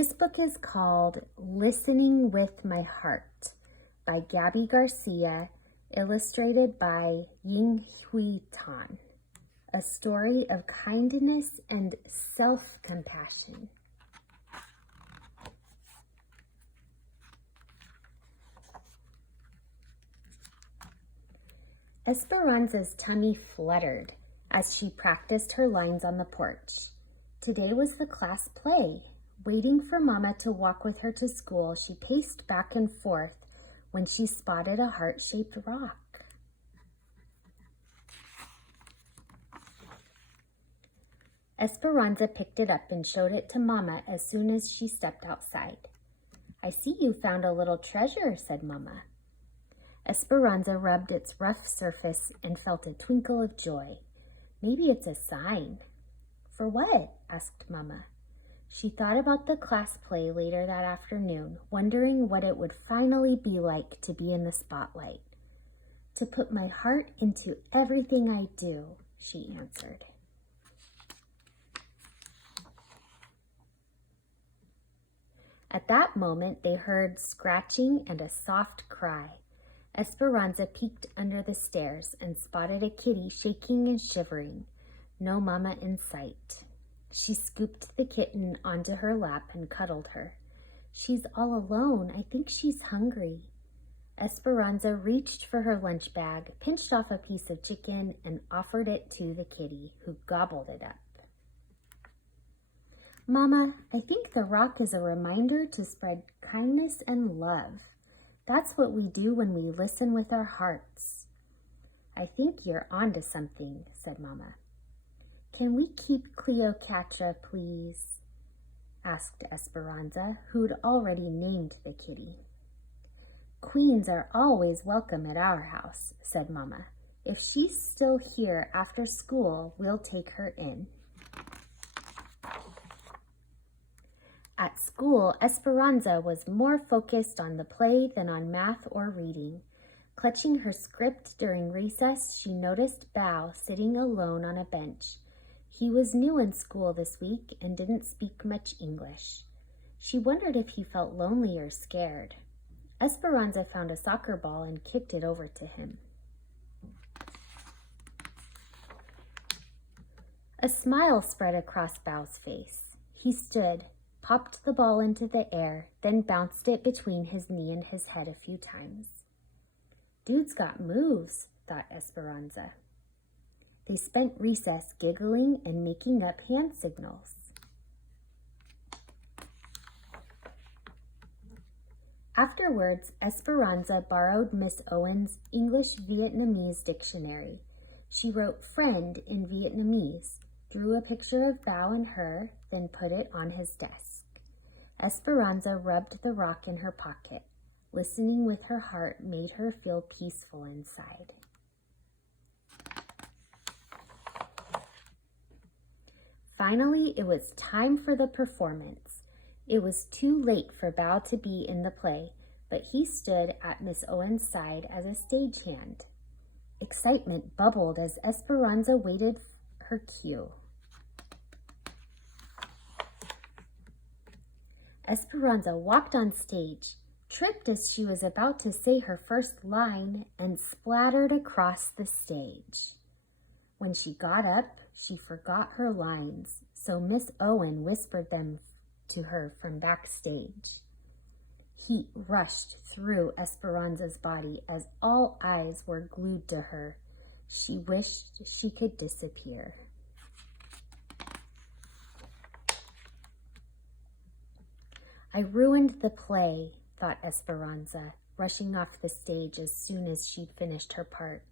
This book is called Listening with My Heart by Gabi Garcia, illustrated by Ying Hui Tan. A story of kindness and self-compassion. Esperanza's tummy fluttered as she practiced her lines on the porch. Today was the class play. Waiting for Mama to walk with her to school, she paced back and forth when she spotted a heart-shaped rock. Esperanza picked it up and showed it to Mama as soon as she stepped outside. "I see you found a little treasure," said Mama. Esperanza rubbed its rough surface and felt a twinkle of joy. "Maybe it's a sign." "For what?" asked Mama. She thought about the class play later that afternoon, wondering what it would finally be like to be in the spotlight. "To put my heart into everything I do," she answered. At that moment, they heard scratching and a soft cry. Esperanza peeked under the stairs and spotted a kitty shaking and shivering. No Mama in sight. She scooped the kitten onto her lap and cuddled her. "She's all alone. I think she's hungry." Esperanza reached for her lunch bag, pinched off a piece of chicken, and offered it to the kitty, who gobbled it up. "Mama, I think the rock is a reminder to spread kindness and love. That's what we do when we listen with our hearts." "I think you're onto something," said Mama. "Can we keep Cleopatra, please?" asked Esperanza, who'd already named the kitty. "Queens are always welcome at our house," said Mama. "If she's still here after school, we'll take her in." At school, Esperanza was more focused on the play than on math or reading. Clutching her script during recess, she noticed Bao sitting alone on a bench. He was new in school this week and didn't speak much English. She wondered if he felt lonely or scared. Esperanza found a soccer ball and kicked it over to him. A smile spread across Bao's face. He stood, popped the ball into the air, then bounced it between his knee and his head a few times. "Dude's got moves," thought Esperanza. They spent recess giggling and making up hand signals. Afterwards, Esperanza borrowed Miss Owen's English-Vietnamese dictionary. She wrote "friend" in Vietnamese, drew a picture of Bao and her, then put it on his desk. Esperanza rubbed the rock in her pocket. Listening with her heart made her feel peaceful inside. Finally, it was time for the performance. It was too late for Bao to be in the play, but he stood at Miss Owen's side as a stagehand. Excitement bubbled as Esperanza waited her cue. Esperanza walked on stage, tripped as she was about to say her first line, and splattered across the stage. When she got up, she forgot her lines, so Miss Owen whispered them to her from backstage. Heat rushed through Esperanza's body as all eyes were glued to her. She wished she could disappear. "I ruined the play," thought Esperanza, rushing off the stage as soon as she'd finished her part.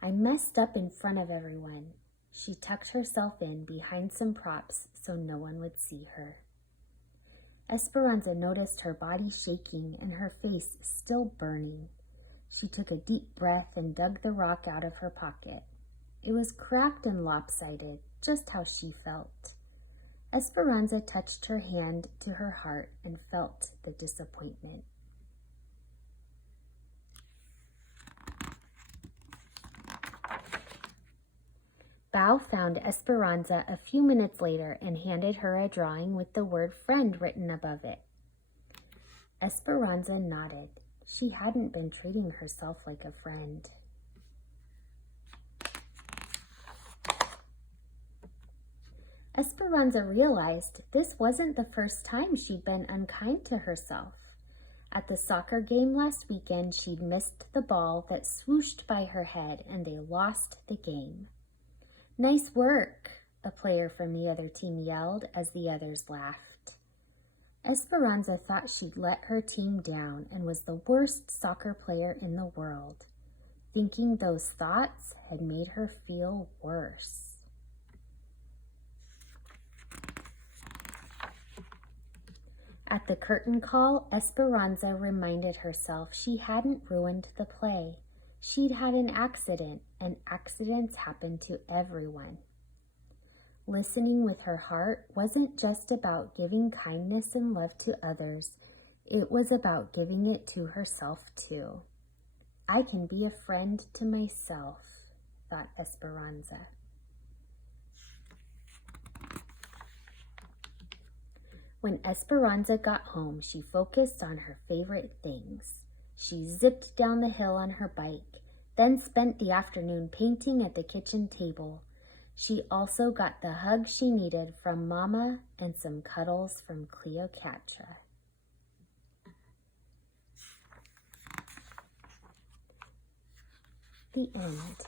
"I messed up in front of everyone." She tucked herself in behind some props so no one would see her. Esperanza noticed her body shaking and her face still burning. She took a deep breath and dug the rock out of her pocket. It was cracked and lopsided, just how she felt. Esperanza touched her hand to her heart and felt the disappointment. Bao found Esperanza a few minutes later and handed her a drawing with the word friend written above it. Esperanza nodded. She hadn't been treating herself like a friend. Esperanza realized this wasn't the first time she'd been unkind to herself. At the soccer game last weekend, she'd missed the ball that swooshed by her head and they lost the game. "Nice work," a player from the other team yelled as the others laughed. Esperanza thought she'd let her team down and was the worst soccer player in the world. Thinking those thoughts had made her feel worse. At the curtain call, Esperanza reminded herself she hadn't ruined the play. She'd had an accident, and accidents happen to everyone. Listening with her heart wasn't just about giving kindness and love to others. It was about giving it to herself too. "I can be a friend to myself," thought Esperanza. When Esperanza got home, she focused on her favorite things. She zipped down the hill on her bike, then spent the afternoon painting at the kitchen table. She also got the hug she needed from Mama and some cuddles from Cleopatra. The end.